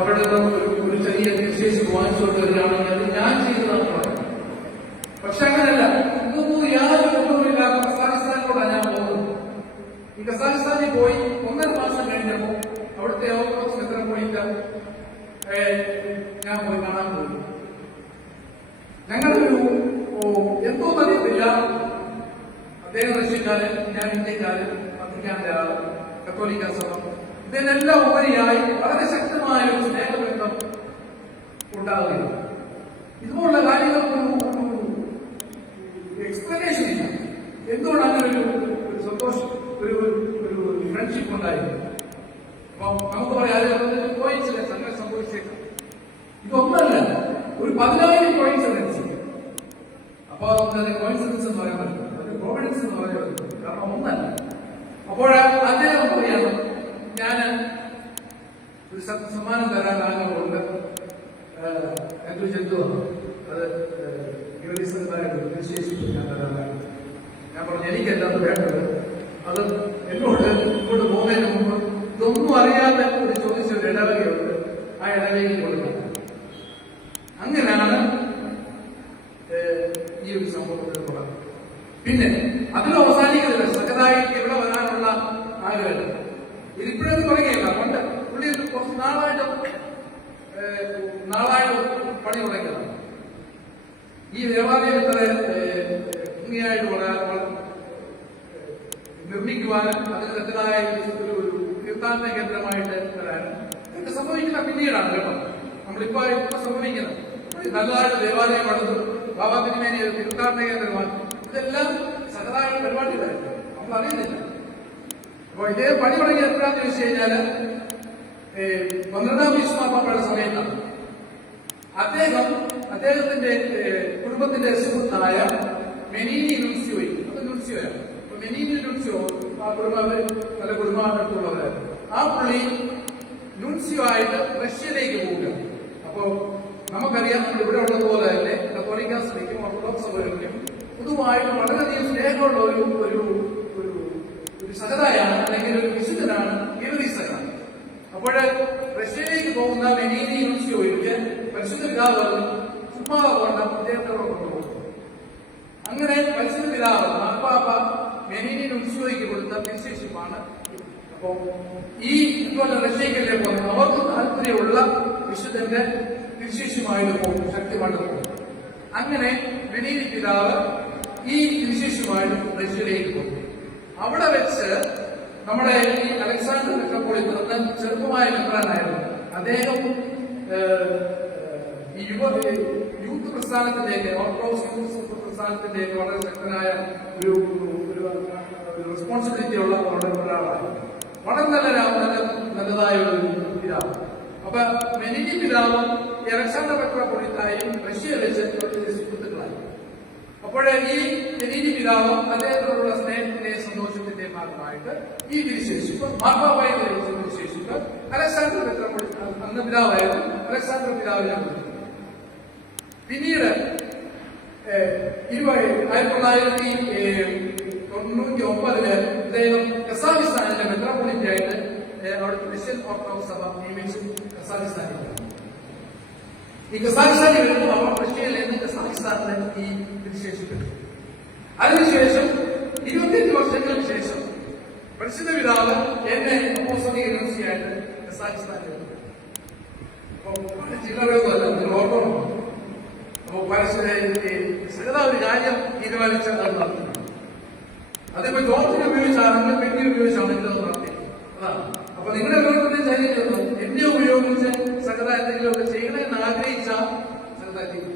അവിടെ ഒരു ചെറിയ വിശേഷം വാങ്ങിച്ചുകൊണ്ട് വരികയാണെങ്കിൽ അത് ഞാൻ ചെയ്തതാണ് പറയാം. പക്ഷെ അങ്ങനെയല്ല, ഇതൊന്നും യാതൊരു ബന്ധവുമില്ലാത്ത കസാഖിസ്ഥാനിലൂടെ ഞാൻ പോകുന്നത്. ഈ കസാഖിസ്ഥാനിൽ പോയി 1.5 മാസം കഴിഞ്ഞപ്പോൾ അവിടുത്തെ ഓർത്തഡോക്സ് മെത്രാപ്പൊലീത്ത ഞാൻ പോയി കാണാൻ പോയി. ഞങ്ങളൊരു എന്തോ അറിയത്തില്ല, അദ്ദേഹം റഷ്യക്കാരൻ, ഞാൻ ഇന്ത്യക്കാരൻ, വത്തിക്കാന്റെ ആള്, കത്തോലിക്ക സഭ, ഇതിനെല്ലാം ഉപരിയായി വളരെ ശക്തമായ ഒരു സ്നേഹബന്ധം ഉണ്ടാവുകയും ഇതുപോലുള്ള കാര്യങ്ങൾക്കൊരു എക്സ്പ്ലനേഷൻ ഇല്ല. എന്തുകൊണ്ട് അങ്ങനെ ഒരു സന്തോഷം, ഒരു ഫ്രണ്ട്ഷിപ്പ് ഉണ്ടായിരുന്നു. അപ്പം നമുക്ക് പറയാം കോയിൻസിഡൻസ് അങ്ങനെ സംഭവിച്ചേക്കാം. ഇതൊന്നല്ല, ഒരു 10,000 കോയിൻസിഡൻസ്. അപ്പൊ കോയിൻസിഡൻസ് എന്ന് പറയാൻ പറ്റും, ഒരു പ്രോവിഡൻസ് എന്ന് പറയാൻ പറ്റും. കാരണം ഒന്നല്ല. അപ്പോൾ അദ്ദേഹം പറയാണ്, ഞാൻ ഒരു സമ്മാനം തരാൻ ആളുകളുണ്ട്, എന്തൊരു ജന്തുവാണ് അത്, വിശേഷിച്ചു ഞാൻ തരാനാണ്. ഞാൻ പറഞ്ഞു എനിക്കെന്താണ് വേണ്ടത്, അത് എന്നോട് ഇങ്ങോട്ട് പോകുന്നതിന് മുമ്പ് ഇതൊന്നും അറിയാതെ ഒരു ചോദിച്ച ഒരു ഇടവകയുണ്ട്, ആ ഇടവകയിൽ കൊടുക്കണം. അങ്ങനെയാണ് ഈ ഒരു സംഭവത്തിൽ തുടങ്ങുന്നത്. പിന്നെ അതിൽ അവസാനിക്കുന്നില്ല. സഹതായിക്ക് ഇവിടെ വരാനുള്ള ആഗ്രഹം ഇതിപ്പോഴൊന്നും തുടങ്ങിയില്ല. പണ്ട് പുള്ളി കുറച്ച് നാളായിട്ട് പണി തുടങ്ങിയതാണ്. ഈ ദേവാലയം ഇത്ര ഭംഗിയായിട്ട് നിർമ്മിക്കുവാനും അതിന് തെറ്റായ ഒരു തീർത്ഥാടന കേന്ദ്രമായിട്ട് വരാനും ഇതൊക്കെ സംഭവിക്കുന്ന പിന്നീടാണ് കേട്ടോ. നമ്മളിപ്പോ സംഭവിക്കുന്നത് നല്ലതായിട്ട് ദേവാലയം വളർന്നു, ബാബാ തിരുമേനി തീർത്ഥാടന കേന്ദ്രമാണ്. ഇതെല്ലാം സഹതായ പരിപാടികളായിരുന്നു, നമ്മൾ അറിയുന്നില്ല. അപ്പൊ ഇതേ പണി തുടങ്ങി എത്രയാന്ന് ചോദിച്ചു കഴിഞ്ഞാല് 12ാം വിശ്വാസയുടെ സമയത്താണ്. അദ്ദേഹത്തിന്റെ കുടുംബത്തിന്റെ സുഹൃത്തായ മെനീനി നുൻസിയോയി, അത് നുൻസിയോയാണ്. അപ്പൊ മെനീനി നുൻസിയോ ആ കുടുംബം പല കുടുംബാടുത്തുള്ളവരായിരുന്നു. ആ പുള്ളി നുൻസിയോ ആയിട്ട് റഷ്യയിലേക്ക് പോവുക. അപ്പോ നമുക്കറിയാം, നമ്മൾ ഇവിടെ ഉള്ളതുപോലെ തന്നെ കത്തോലിക്ക സഭയ്ക്കും ഓർത്തഡോക്സ് സഭയ്ക്കും പൊതുവായിട്ട് വളരെയധികം സ്നേഹമുള്ള ഒരു സഹതായാണ്, അല്ലെങ്കിൽ ഒരു വിശുദ്ധനാണ് ഗീവർഗീസ്. അപ്പോൾ റഷ്യയിലേക്ക് പോകുന്ന മെനീനി നുൻസിയോയ്ക്ക് പരിശുദ്ധ പിതാവ് ചുമ്മാ പോകേണ്ട, അദ്ദേഹത്തോടെ കൊണ്ടുപോകും. അങ്ങനെ പരിശുദ്ധ പിതാവ് മാർപ്പാപ്പ മെനീനി നുൻസിയോയ്ക്ക് കൊടുത്ത വിശേഷിപ്പാണ്. അപ്പോ ഈ ഇതുപോലെ റഷ്യക്കല്ലേ പോകുന്നത്, അവർക്ക് താല്പര്യമുള്ള വിശുദ്ധന്റെ വിശേഷമായിട്ട് പോകും, ശക്തിമായിട്ട് പോകും. അങ്ങനെ മെനീനി പിതാവ് ഈ വിശേഷമായിട്ട് റഷ്യയിലേക്ക് പോകും. അവിടെ വെച്ച് നമ്മുടെ ഈ അലക്സാണ്ടർ മെത്രാപ്പൊലീത്ത ചെറുപ്പമായ മെത്രാനായിരുന്നു. അദ്ദേഹം ഈ യൂത്ത് പ്രസ്ഥാനത്തിലേക്ക്, ഓർത്തഡോക്സ് യൂത്ത് പ്രസ്ഥാനത്തിലേക്ക് വളരെ ശക്തനായ ഒരു റെസ്പോൺസിബിലിറ്റി ഉള്ള ഒരാളാണ്. വളരെ നല്ലതായ ഒരു പിതാവ്. അപ്പൊ മെനീനി പിതാവും അലക്സാണ്ടർ മെത്രാപ്പൊലീത്തായും റഷ്യയിൽ വെച്ച് സുഹൃത്തുക്കളായി. അപ്പോഴേ ഈ മെനീനി പിതാവും അദ്ദേഹത്തോടുള്ള സ്നേഹത്തിന്റെ സന്തോഷത്തിന്റെ ഭാഗമായിട്ട് ഈ തിരുശേഷിപ്പ് മാർപ്പാപ്പായി തിരുശേഷിപ്പ് അലക്സാണ്ടർ മെത്രാപ്പൊലീത്ത, അന്ന് പിതാവായിരുന്നു, അലക്സാണ്ടർ പിതാവിനെ കൊടുത്തു. പിന്നീട് 1999 അദ്ദേഹം കസാഖിസ്ഥാനിലെ മെത്രാപ്പൊലീത്തയായിട്ട് അവിടുത്തെ റഷ്യൻ ഓർത്തഡോക്സ് സഭ നിയമിച്ചു കസാഖിസ്ഥാനിൽ. ഈ കസാഖിസ്ഥാനിൽ വരുമ്പോൾ അവർ റഷ്യയിൽ നിന്ന് കസാഖിസ്ഥാനിലെ ഈ തിരുശേഷിപ്പെട്ടു. അതിനുശേഷം 25 വർഷങ്ങൾക്ക് ശേഷം പരിശുദ്ധ പിതാവ് എന്നെ അപ്പോസ്തലിക യൂണിവേഴ്സിറ്റിയായിട്ട് കസാഖിസ്ഥാനിൽ വരുന്നു. ചില്ലറയൊന്നുമല്ല, നിങ്ങൾ ഓർക്കണം. അപ്പോൾ സഹതാ ഒരു കാര്യം തീരുമാനിച്ച അത് നടത്തുന്നു. അതിപ്പോ ജോർജിനെ ഉപയോഗിച്ചാണെങ്കിൽ പെണ്ണി ഉപയോഗിച്ചാണെങ്കിൽ അത് നടത്തി. അതാണ്. അപ്പൊ നിങ്ങളുടെ പ്രവർത്തനം ചെയ്യുന്നു, എന്നെ ഉപയോഗിച്ച് സഹത എന്തെങ്കിലുമൊക്കെ ചെയ്യണമെന്ന് ആഗ്രഹിച്ച സഹത ചെയ്യും.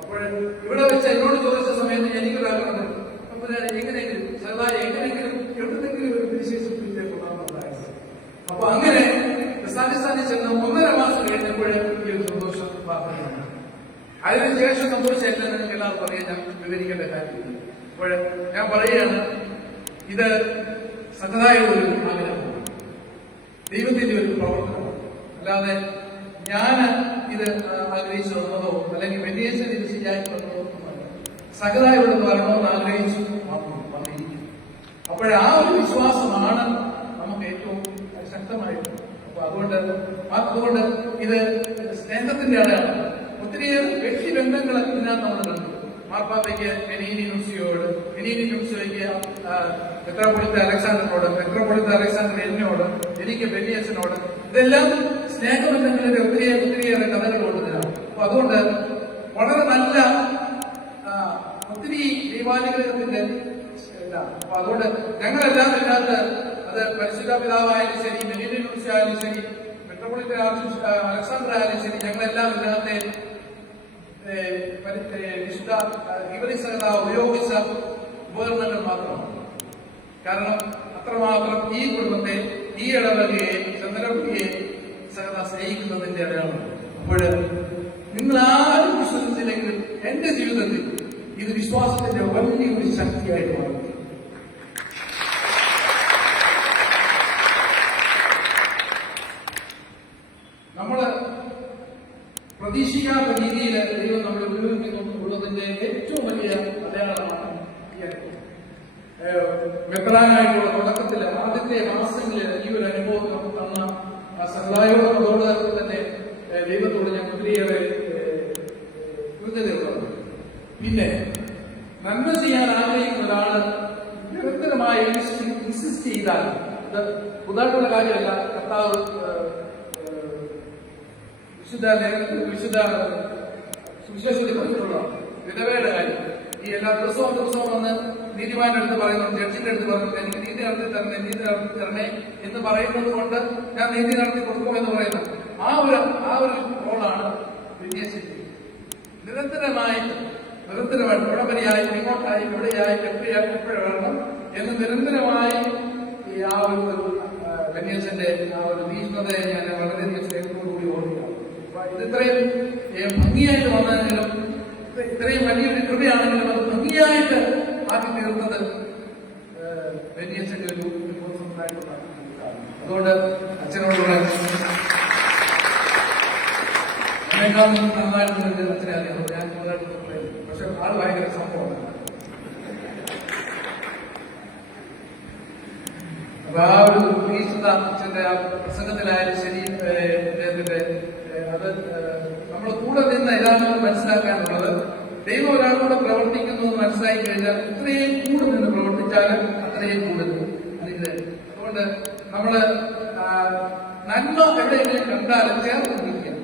അപ്പോൾ ഇവിടെ വെച്ച് എന്നോട് ചോദിച്ച സമയത്ത് എനിക്കൊരാഗ്രഹമുണ്ട്. അപ്പൊ ഞാൻ എങ്ങനെയെങ്കിലും സഹത എങ്ങനെയെങ്കിലും എവിടെന്നെങ്കിലും ഒരു വിശേഷിപ്പിച്ചേ കൊള്ളാമെന്നുണ്ടായിരുന്നു. അപ്പൊ അങ്ങനെ കസാഖിസ്ഥാനിൽ ചെന്ന് 1.5 മാസം കഴിഞ്ഞപ്പോഴേ ഈ ഒരു സന്തോഷം പ്രാർത്ഥനയാണ്. അതിനുശേഷം സംഭവിച്ച എല്ലാം നിങ്ങൾക്ക് എല്ലാവർക്കും അറിയാൻ ഞാൻ വിവരിക്കേണ്ട കാര്യമില്ല. അപ്പോൾ ഞാൻ പറയുകയാണ്, ഇത് സഹതായ ഒരു ആഗ്രഹമാണ്, ദൈവത്തിന്റെ ഒരു പ്രവർത്തനമാണ്. അല്ലാതെ ഞാൻ ഇത് ആഗ്രഹിച്ചു വന്നതോ അല്ലെങ്കിൽ വെള്ളിയാഴ്ച ഇത് ശരിയായി വന്നതോ ഒന്നുമല്ല. സഹതായ ഇവിടെ വരണമെന്ന് ആഗ്രഹിച്ചു വന്നിരിക്കും. അപ്പോൾ ആ ഒരു വിശ്വാസമാണ് നമുക്ക് ഏറ്റവും ശക്തമായിട്ട്. അപ്പൊ അതുകൊണ്ട് ഇത് സ്നേഹത്തിന്റെ അടയാണ്. ഒത്തിരിയേറെ വ്യക്തിബന്ധങ്ങൾ ഇതിനകത്ത് നമ്മൾ കണ്ടു. മാർപ്പാപ്പയ്ക്ക് ബെനീനി നുൻസിയോയ്ക്ക് മെത്രാപ്പൊലീത്ത അലക്സാണ്ടറിനോട്, മെത്രാപ്പൊലീത്ത അലക്സാണ്ടർ എന്നോട്, എനിക്ക് ബെന്നിയച്ചനോട്, ഇതെല്ലാം സ്നേഹബന്ധങ്ങളുടെ ഒത്തിരിയേറെ കഥകളുണ്ട് ഇതിനാണ്. അപ്പൊ അതുകൊണ്ട് വളരെ നല്ല ഒത്തിരി ദൈവാനുഗ്രഹത്തിന്റെ ഇതാണ്. അപ്പൊ അതുകൊണ്ട് ഞങ്ങളെല്ലാം ഇതിനകത്ത് അത് പരിശുദ്ധ പിതാവായാലും ശരി, ബെനീനി നുൻസിയോ ആയാലും ശരി, മെത്രാപ്പൊലീത്ത അലക്സാണ്ടർ ആയാലും ശരി, ഞങ്ങളെല്ലാം ഇതിനകത്തെ വിശുദ്ധ ഇവരിസകത ഉപയോഗിച്ച ഉപകരണങ്ങൾ മാത്രമാണ്. കാരണം അത്രമാത്രം ഈ കുടുംബത്തെ, ഈ ഇടവകയെ, ചന്ദ്രപുരിയെ സകത സ്നേഹിക്കുന്നതിന്റെ അടയാളമാണ്. അപ്പോൾ നിങ്ങൾ ആരും വിശ്വസിച്ചില്ലെങ്കിലും എന്റെ ജീവിതത്തിൽ ഇത് വിശ്വാസത്തിന്റെ വലിയൊരു ശക്തിയായിട്ട് മാറും. നമ്മള് പ്രതീക്ഷിക്കാത്ത രീതിയിൽ ദൈവം നമ്മൾ ഉപയോഗിക്കുന്നുള്ളതിന്റെ ഏറ്റവും വലിയ അടയാളമാണ് ഈ അനുഭവം. മെത്രാനായിട്ടുള്ള തുടക്കത്തിൽ ആദ്യത്തെ മാസങ്ങളിൽ ഈ ഒരു അനുഭവം നമുക്ക് തന്ന സഹായോടത്തോട് തന്നെ ദൈവത്തോട് ഞാൻ ഒത്തിരിയേറെ കൃത്യതയുള്ളത്. പിന്നെ നന്മ ചെയ്യാൻ ആഗ്രഹിക്കുന്ന ഒരാള് നിരന്തരമായി ഇൻസിസ്റ്റ് ചെയ്താൽ, ഇത് പുതുതായിട്ടുള്ള കാര്യമല്ല. കർത്താവ് വിശുദ്ധ സുവിശേഷത്തിൽ പറഞ്ഞിട്ടുള്ള വിധവയുടെ കാര്യം, ഈ എല്ലാ ദിവസവും വന്ന് നീതിമാന്റെ അടുത്ത് പറയുന്നു, ജഡ്ജിന്റെ അടുത്ത് പറഞ്ഞു, എനിക്ക് നീതി നടത്തി തരണേ എന്ന് പറയുന്നത് കൊണ്ട് ഞാൻ നീതി നടത്തി കൊടുക്കുമെന്ന് പറയുന്നത് ആ ഒരു റോളാണ് വിന്യസിച്ചത്. നിരന്തരമായിട്ട് ഉടമ്പടിയായി, ഇങ്ങോട്ടായി, ഇവിടെയായി, എപ്പോഴും വരണം എന്ന് നിരന്തരമായി ആ ഒരു വിന്യസിന്റെ ആ ഒരു തീഷ്ണതയെ ഞാൻ വളരെയധികം സ്നേഹത്തോടുകൂടി ഓർമ്മിക്കാം. ഇത് ഇത്രയും ഭംഗിയായിട്ട് വന്നതെങ്കിലും, ഇത്രയും വലിയൊരു കൃപയാണെങ്കിലും അത് ഭംഗിയായിട്ട് ആക്കി തീർന്നത് ബെന്നിയച്ചന്റെ ഒരു സംസാരിക്കുന്നതാണ്. അതുകൊണ്ട് അച്ഛനോടുള്ള അതിനേക്കാൾ നന്നായിട്ട് അച്ഛനെ അറിയാം. ഞാൻ പക്ഷെ ആൾ ഭയങ്കര സംഭവമാണ്. അപ്പൊ ആ ഒരു അച്ഛന്റെ ആ പ്രസംഗത്തിലായാലും ശരി, അദ്ദേഹത്തിന്റെ അത് നമ്മൾ കൂടെ നിന്ന് ഏതാണെന്ന് മനസ്സിലാക്കാനുള്ളത്, ദൈവം ഒരാളൂടെ പ്രവർത്തിക്കുന്നു എന്ന് മനസ്സിലാക്കി കഴിഞ്ഞാൽ ഇത്രയും കൂടെ നിന്ന് പ്രവർത്തിച്ചാലും അത്രയും കൂടുതൽ അതിന്റെ. അതുകൊണ്ട് നമ്മള് നന്മ എവിടെയെങ്കിലും കണ്ടാലും ചേർത്ത് നിൽക്കുക,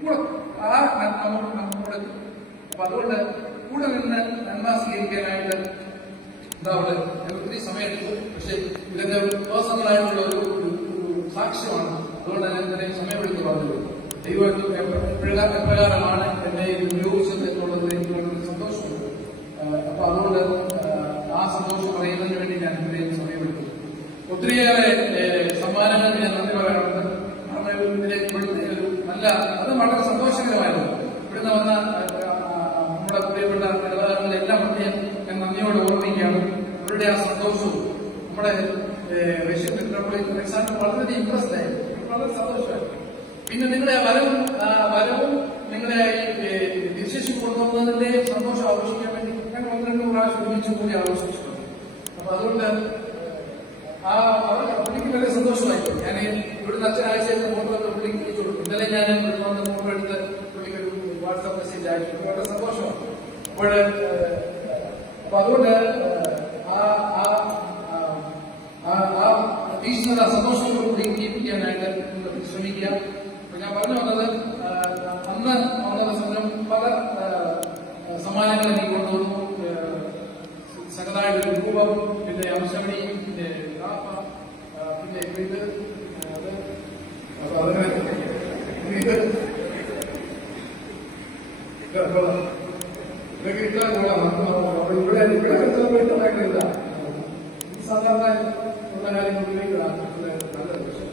കൂടെ ആ നമ്മുടെ. അപ്പൊ അതുകൊണ്ട് കൂടെ നിന്ന് നന്മ സ്വീകരിക്കാനായിട്ട് ഒത്തിരി സമയത്ത്, പക്ഷെ ഇതിന്റെ പേഴ്സണലായിട്ടുള്ള ഒരു സാക്ഷ്യമാണ്. അതുകൊണ്ട് ഞാൻ ഇത്രയും സമയമെടുത്ത് പറഞ്ഞത്. ദൈവം എപ്രകാരമാണ് എന്നെ ഉപയോഗിച്ചത് എന്നുള്ളത് എനിക്ക് വളരെ സന്തോഷമുണ്ട്. അപ്പൊ അതുകൊണ്ട് ആ സന്തോഷം പറയുന്നതിന് വേണ്ടി ഞാൻ ഇത്രയും സമയമെടുത്തു. ഒത്തിരിയേറെ സമ്മാനങ്ങൾ ഞാൻ നന്ദി പറയാറുണ്ട്. ഇവിടുത്തെ ഒരു നല്ല, അത് വളരെ സന്തോഷകരമായിരുന്നു. ഇവിടുന്ന് വന്ന നമ്മുടെ പ്രിയപ്പെട്ട കലാകാരങ്ങളെല്ലാം ഞാൻ നന്ദിയോടെ ഓർമ്മിക്കുകയാണ്. അവരുടെ ആ സന്തോഷവും നമ്മുടെ വളരെ ഇൻട്രസ്റ്റ് ആയിരുന്നു, വളരെ സന്തോഷമായിരുന്നു. പിന്നെ നിങ്ങളുടെ വരവും നിങ്ങളെ വിശേഷം കൊണ്ടുവന്നതിന്റെ സന്തോഷം ആഘോഷിക്കാൻ വേണ്ടി ഞങ്ങൾ 1-2 പ്രാവശ്യം ഒരുമിച്ച് കൂടി ആഘോഷിച്ചിട്ടുണ്ട്. അപ്പൊ അതുകൊണ്ട് പുള്ളിക്ക് വളരെ സന്തോഷമായി. ഞാൻ ഇവിടുന്ന് അച്ഛനാഴ്ച ഫോട്ടോ പുള്ളിക്ക് വിളിച്ചു കൊടുക്കും. ഇന്നലെ ഞാൻ വന്ന് ഫോട്ടോ എടുത്ത് പുള്ളിക്കൊരു വാട്സാപ്പ് മെസ്സേജ് അയച്ചു. വളരെ സന്തോഷമാണ്. അപ്പൊ അതുകൊണ്ട് തീഷ്ണത സന്തോഷത്തോട് കൂടി ജീവിക്കാനായിട്ട് ശ്രമിക്കുക. ഞാൻ പറഞ്ഞു വന്നത്, അന്ന് വന്ന സമയം പല സമ്മാനങ്ങൾ എനിക്ക് കൊണ്ടുവന്നു. സകതായുടെ രൂപം, പിന്നെ അംശമണി, പിന്നെ പിന്നെ ഇത് ഇവിടെ സാധാരണ ഉള്ള കാര്യങ്ങൾ